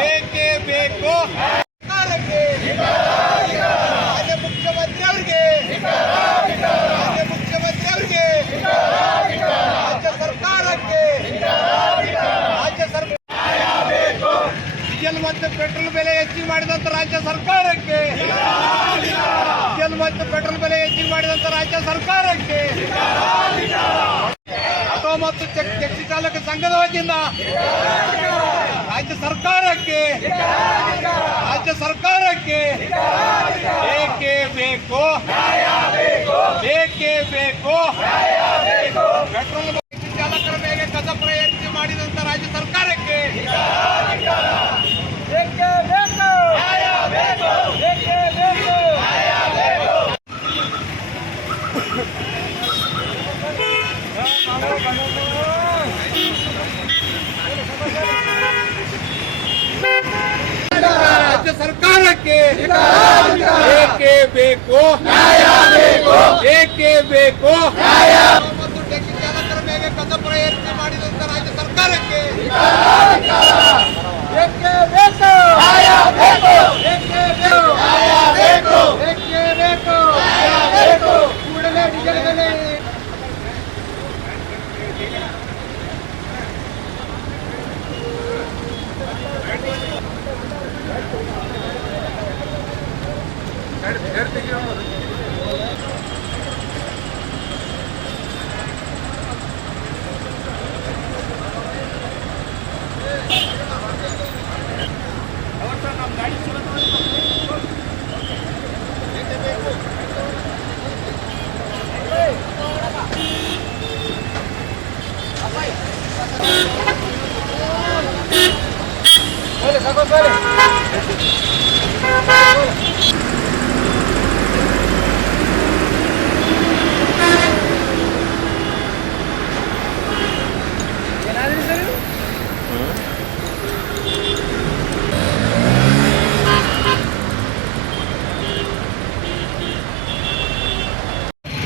ಬೇಕೇ ಬೇಕು? ಸರ್ಕಾರಕ್ಕೆ ರಾಜ್ಯ ಮುಖ್ಯಮಂತ್ರಿ ಅವರಿಗೆ. ರಾಜ್ಯ ಮುಖ್ಯಮಂತ್ರಿ ಅವರಿಗೆ. ಸರ್ಕಾರ ಮತ್ತು ಪೆಟ್ರೋಲ್ ಬೆಲೆ ಹೆಚ್ಚಿಗೆ ಮಾಡಿದಂತ ರಾಜ್ಯ ಸರ್ಕಾರಕ್ಕೆ. ಡೀಸೆಲ್ ಮತ್ತು ಪೆಟ್ರೋಲ್ ಬೆಲೆ ಹೆಚ್ಚಿಗೆ ಮಾಡಿದಂತ ರಾಜ್ಯ ಸರ್ಕಾರಕ್ಕೆ. ಆಟೋ ಮತ್ತು ಟ್ಯಾಕ್ಸಿ ಚಾಲಕ ಸಂಘದ ವತಿಯಿಂದ ರಾಜ್ಯ ಸರ್ಕಾರಕ್ಕೆ ರಾಜ್ಯ ಸರ್ಕಾರಕ್ಕೆ ಬೇಕೇ ಬೇಕು ಬೇಕೇ ಬೇಕು. ಪೆಟ್ರೋಲ್ ಟ್ಯಾಕ್ಸಿ ಚಾಲಕರ ಮೇಲೆ ಕಸಪುರ ಪ್ರಯತ್ನ ಮಾಡಿದಂತ ರಾಜ್ಯ ಸರ್ಕಾರಕ್ಕೆ ಬೇಕೇ ಬೇಕು ಬೇಕೇ ಬೇಕು ರಾಜ್ಯ ಸರ್ಕಾರಕ್ಕೆ ಏಕೆ ಬೇಕು? ಬೇಕೇ ಬೇಕು ಮತ್ತು ಟ್ಯಾಕ್ಸಿ ಚಾಲಕರ ಮೇಲೆ ಕಸಪುರ ಏರಿಕೆ ಮಾಡಿದಂತ ರಾಜ್ಯ ಸರ್ಕಾರಕ್ಕೆ ಬೇಕೇ ಬೇಕು ಬೇಕೇ ಬೇಕು ಬೇಕೇ ಬೇಕು ಕೂಡಲೇ ಡೀಸೆಲ್ ಬೆಲೆ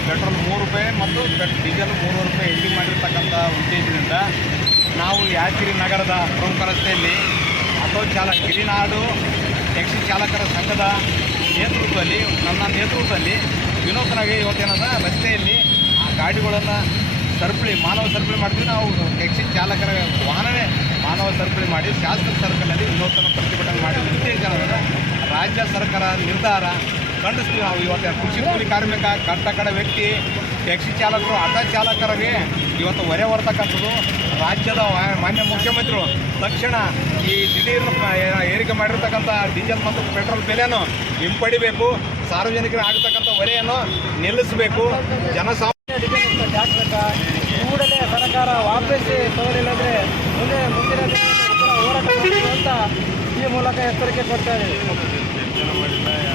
ಪೆಟ್ರೋಲ್ ಮೂರು ರೂಪಾಯಿ ಮತ್ತು ಡೀಸೆಲ್ ಮೂರು ರೂಪಾಯಿ ಹೆಚ್ಚಿಗೆ ಮಾಡಿರ್ತಕ್ಕಂಥ ಉದ್ದೇಶದಿಂದ ನಾವು ಯಾದಗಿರಿ ನಗರದ ಪ್ರಮುಖ ರಸ್ತೆಯಲ್ಲಿ ಆಟೋ ಚಾಲಕ ಗಿರಿನಾಡು ಟ್ಯಾಕ್ಸಿ ಚಾಲಕರ ಸಂಘದ ನೇತೃತ್ವದಲ್ಲಿ, ನನ್ನ ನೇತೃತ್ವದಲ್ಲಿ ವಿನೂತನವಾಗಿ ಇವತ್ತೇನದ ರಸ್ತೆಯಲ್ಲಿ ಆ ಗಾಡಿಗಳನ್ನು ಸರಪಳಿ, ಮಾನವ ಸರಪಳಿ ಮಾಡ್ತೀವಿ. ನಾವು ಟ್ಯಾಕ್ಸಿ ಚಾಲಕರ ವಾಹನವೇ ಮಾನವ ಸರಪಳಿ ಮಾಡಿ, ಶಾಸಕ ಸರ್ಕಲ್ನಲ್ಲಿ ವಿನೂತನ ಪ್ರತಿಭಟನೆ ಮಾಡಿ ಏನಂದ್ರೆ ರಾಜ್ಯ ಸರ್ಕಾರ ನಿರ್ಧಾರ ಖಂಡಿಸ್ತೀವಿ ನಾವು. ಇವತ್ತು ಕೃಷಿ ಕೂಲಿ ಕಾರ್ಮಿಕ, ಕಟ್ಟಕಡ ವ್ಯಕ್ತಿ ಟ್ಯಾಕ್ಸಿ ಚಾಲಕರು ಆಟೋ ಚಾಲಕರಿಗೆ ಇವತ್ತು ಹೊರೆ ಹೊರತಕ್ಕಂಥದ್ದು ರಾಜ್ಯದ ಮಾನ್ಯ ಮುಖ್ಯಮಂತ್ರಿಗಳು. ತಕ್ಷಣ ಈ ದಿಢೀರ್ ಏರಿಕೆ ಮಾಡಿರ್ತಕ್ಕಂಥ ಡೀಸೆಲ್ ಮತ್ತು ಪೆಟ್ರೋಲ್ ಬೆಲೆಯನ್ನು ಹಿಂಪಡಿಬೇಕು, ಸಾರ್ವಜನಿಕರು ಆಗತಕ್ಕಂಥ ಹೊರೆಯನ್ನು ನಿಲ್ಲಿಸಬೇಕು, ಜನಸಾಮಾನ್ಯ ಕೂಡಲೇ ಸರ್ಕಾರ ವಾಪಸ್ ತಗೊಳ್ಳಿಲ್ಲಂದ್ರೆ ಮುಂದೆ ಮುಂದಿನ ದಿನಗಳಲ್ಲಿ ಹೋರಾಟ ಅಂತ ಈ ಮೂಲಕ ಎಚ್ಚರಿಕೆ ಕೊಡ್ತಾ ಇದ್ದೀವಿ.